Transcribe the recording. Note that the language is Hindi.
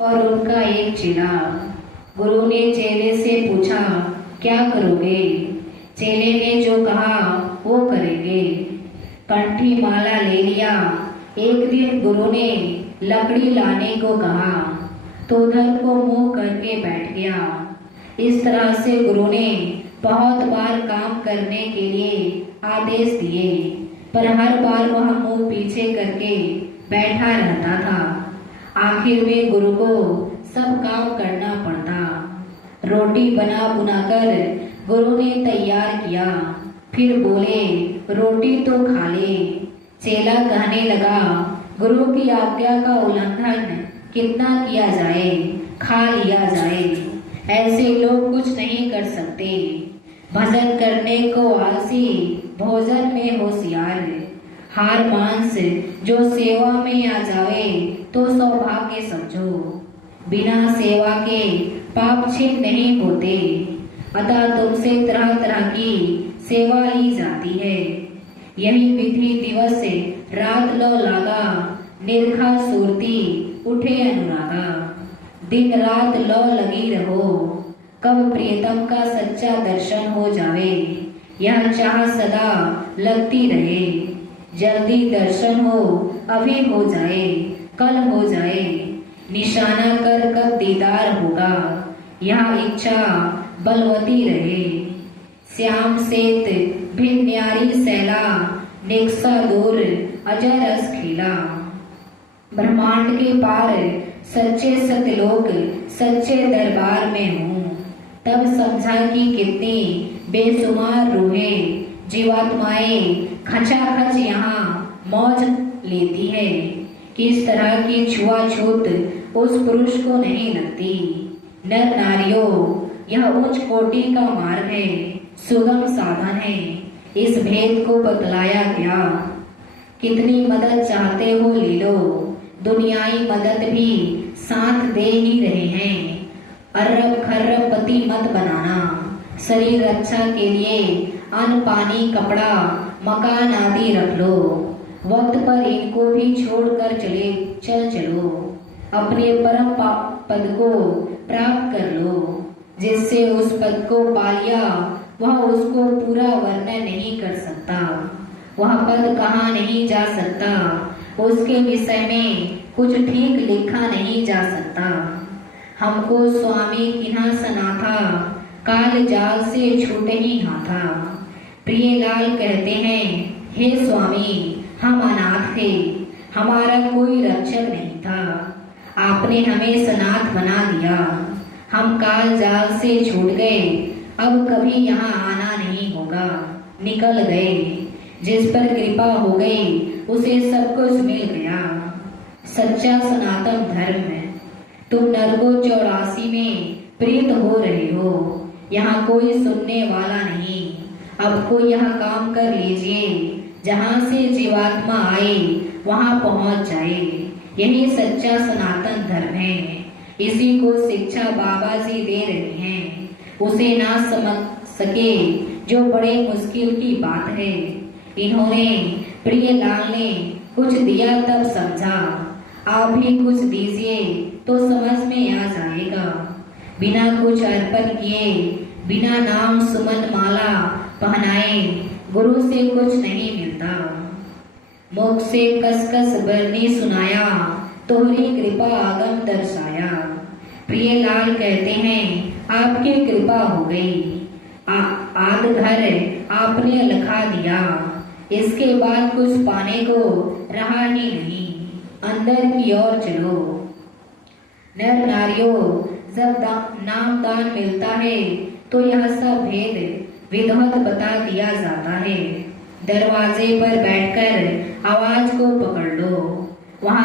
और उनका एक चेला। गुरु ने चेले से पूछा, क्या करोगे? चेले ने जो कहा वो करेंगे। कंठी माला ले लिया। एक दिन गुरु ने लकड़ी लाने को कहा तो उधर को मुंह करके बैठ गया। इस तरह से गुरु ने बहुत बार काम करने के लिए आदेश दिए, पर हर बार वह मुंह पीछे करके बैठा रहता था। आखिर में गुरु को सब काम करना पड़ता। रोटी बना बुनाकर गुरु ने तैयार किया। फिर बोले, रोटी तो खा ले। चेला कहने लगा, गुरु की आज्ञा का उल्लंघन कितना किया जाए, खा लिया जाए। ऐसे लोग कुछ नहीं कर सकते। भजन करने को आलसी, भोजन में होशियार। हार मांस जो सेवा में आ जावे तो सौभाग्य समझो। बिना सेवा के पाप छिन्न नहीं होते। अतः तुमसे तरह तरह की सेवा ली जाती है। यही विधि दिवस रात लो लागा, निर्खा सुरती उठे अनुरागा। दिन रात लो लगी रहो, कब प्रियतम का सच्चा दर्शन हो जावे। यह चाह सदा लगती रहे। जल्दी दर्शन हो, अभी हो जाए, कल हो जाए। निशाना कर कब दीदार होगा, यह इच्छा बलवती रहे। श्याम सेत भिन्न न्यारी सैला, नेक्सा दूर अजय रस खेला। ब्रह्मांड के पार सच्चे सतलोक सच्चे दरबार में हूँ। तब समझा कि कितनी बेसुमार रूहें जीवात्माएं खचाखच यहाँ मौज लेती है। किस तरह की छुआछूत उस पुरुष को नहीं लगती। नर नारियों, यह उच्च कोटि का मार्ग है, सुगम साधन है। इस भेद को बतलाया गया। कितनी मदद चाहते हो ले लो, दुनियाई मदद भी साथ दे ही रहे हैं। अरब खर्रब पति मत बनाना। शरीर रक्षा के लिए अन्न पानी कपड़ा मकान आदि रख लो। वक्त पर इनको भी छोड़कर चलो। अपने परम पद को प्राप्त कर लो। जिससे उस पद को पा लिया वह उसको पूरा वर्णन नहीं कर सकता। वह पद कहाँ नहीं जा सकता, उसके विषय में कुछ ठीक लिखा नहीं जा सकता। हमको स्वामी किन्हा सनाथा, काल जाल से छूटे ही हाथा। प्रियलाल कहते हैं, हे स्वामी, हम अनाथ थे, हमारा कोई रक्षक नहीं था। आपने हमें सनाथ बना दिया। हम काल जाल से छूट गए, अब कभी यहाँ आना नहीं होगा। निकल गए। जिस पर कृपा हो गई उसे सब कुछ मिल गया। सच्चा सनातन धर्म है। तुम नरको 84 में प्रीत हो रहे हो। यहाँ कोई सुनने वाला नहीं। अब कोई यह काम कर लीजिए, जहाँ से जीवात्मा आए वहाँ पहुँच जाए। यही सच्चा सनातन धर्म है। इसी को शिक्षा बाबा जी दे रहे हैं। उसे ना समझ सके जो बड़े मुश्किल की बात है। इन्होंने प्रियलाल ने कुछ दिया तब समझा। आप भी कुछ दीजिए तो समझ में आ जाएगा। बिना कुछ अर्पण किए, बिना नाम सुमन माला पहनाए गुरु से कुछ नहीं मिलता। मुख से कस बरनी सुनाया, तोहरी कृपा आगम दर्शाया। प्रियलाल कहते हैं, आपकी कृपा हो गई। आग घर आपने लखा दिया। इसके बाद कुछ पाने को रहा ही नहीं। अंदर की ओर चलो। नर नारियों, जब नाम दान मिलता है तो यह सब भेद विधिवत बता दिया जाता है। दरवाजे पर बैठकर आवाज को पकड़ लो।